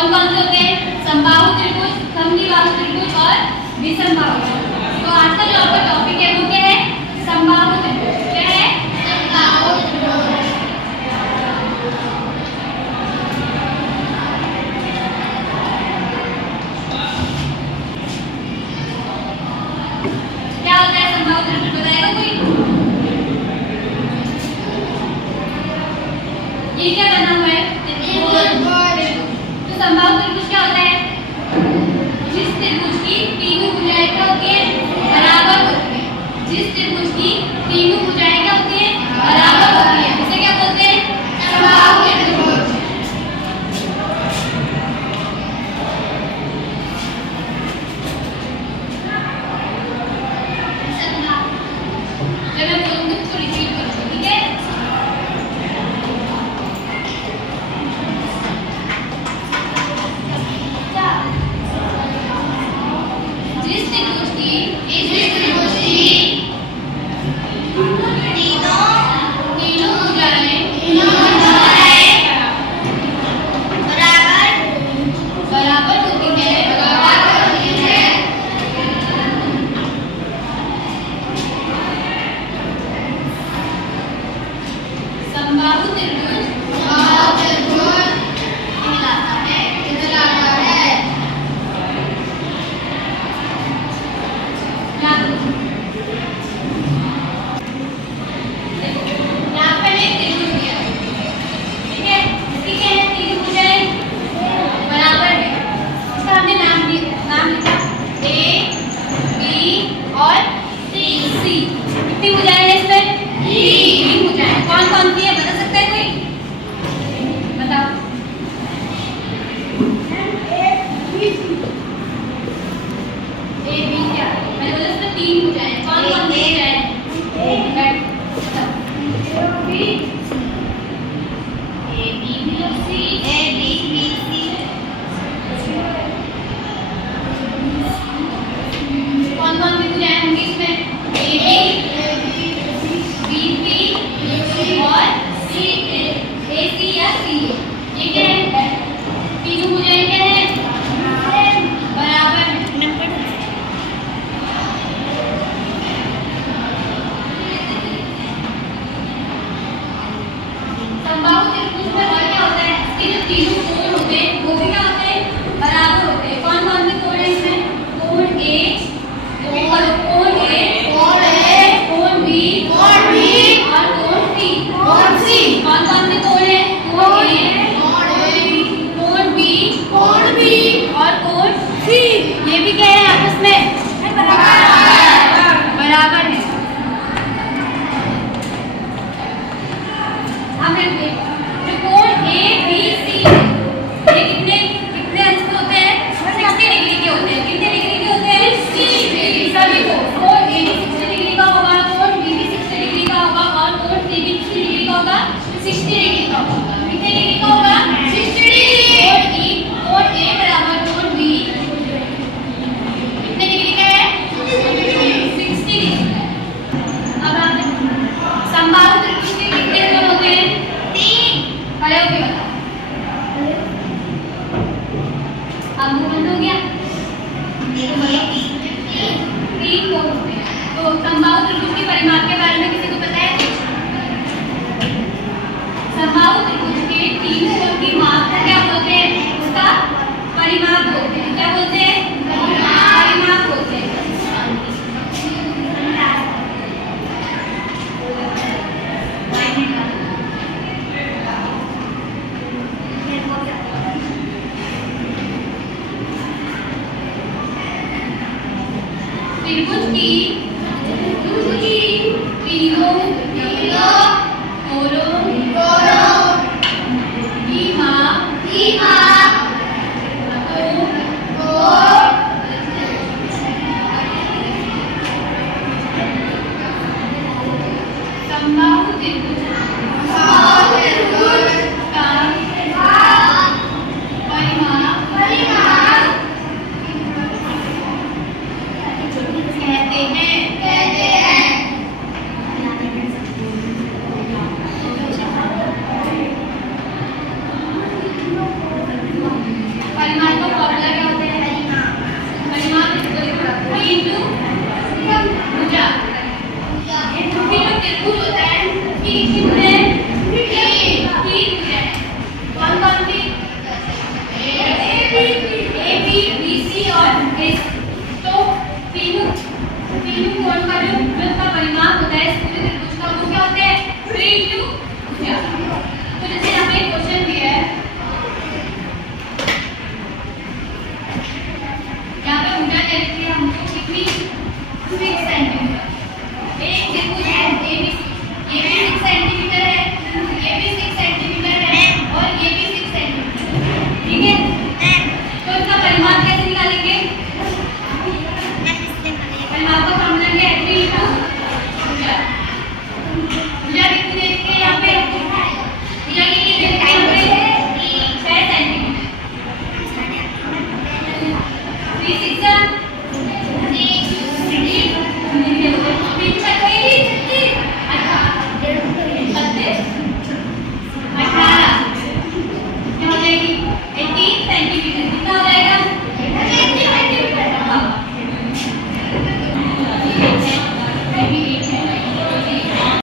कौन कौन से होते हैं? समबाहु त्रिभुज, समद्विबाहु त्रिभुज और विषमबाहु त्रिभुज। तो आज का जो आपका टॉपिक है वो क्या है? समबाहु त्रिभुज। क्या है? समबाहु त्रिभुज। क्या होता है समबाहु त्रिभुज, बताएगा कोई? ये क्या बना हुआ है? तो समबाहु त्रिभुज क्या होता है? जिस त्रिभुज की तीनों भुजाएं क्या होती है? बराबर होती है। जिस त्रिभुज की तीनों भुजाएं क्या होती है? बराबर होती है, उसे क्या बोलते हैं? समबाहु त्रिभुज। जब मैं बोलूंगी तो रिपीट करो, ठीक है? जिस त्रिभुज की तीनों भुजाएं बराबर होती है, समबाहु त्रिभुज कहलाता है। याद रखो। देखो, यहाँ पर एक त्रिभुज दिया है, ठीक है? इसकी क्या है? तीन भुजाएं बराबर है। इसका हमने नाम लिखा ए, बी और सी। कितनी भुजाएं हैं इसमें? तीन भुजाएं। कौन कौन सी है, बता सकता है कोई? बताओ। ए बी क्या? मैंने बोला इसमें तीन भुजाएं। कौन कौन सी भुजाएं? ए बी और सी। कौन कौन सी भुजाएं होंगी इसमें? ए बी और ए सी या सी। ये क्या है? तीनों भुजाएं क्या है? बराबर है। समबाहु त्रिभुज में और क्या होता है? इसके जो तीनों कोण होते हैं वो भी क्या होते हैं? बराबर होते हैं। कौन कौन से कोण हैं इसमें? कोण ए, कोण बी और कोण सी। कौन कौन से कोण हैं? कोण ए, कोण बी और कोण सी। ये भी क्या है? आपस में बराबर है। अब देखिए, जो कोण ए बी सी है, ये कितने अंश के होते हैं? 60 डिग्री के होते हैं। कितने डिग्री के होते हैं? 60 डिग्री। सभी को कोण ए भी 60 डिग्री का होगा, कोण बी भी 60 डिग्री का होगा और कोण सी भी 60 डिग्री का होगा, 60 डिग्री का होगा। कितने डिग्री का होगा? 60 डिग्री। कोण ए बराबर कोण बी कितने डिग्री का है? 60 डिग्री का है। अब आप समबाहु त्रिभुज के कितने कोण होते हैं? 3। खड़े होके बताओ। अब मुंह बंद हो गया। 3 कोण होते हैं। तो समबाहु त्रिभुज के परिमाप के बारे में किसी को पता है? समबाहु त्रिभुज के 3 कोण की माप को क्या बोलते हैं? उसका परिमाप बोलते हैं। क्या बोलते हैं? परिमाप बोलते हैं। त्रिभुज की तीनों कोणों की माप समबाहु त्रिभुज का परिमाप कहते हैं। into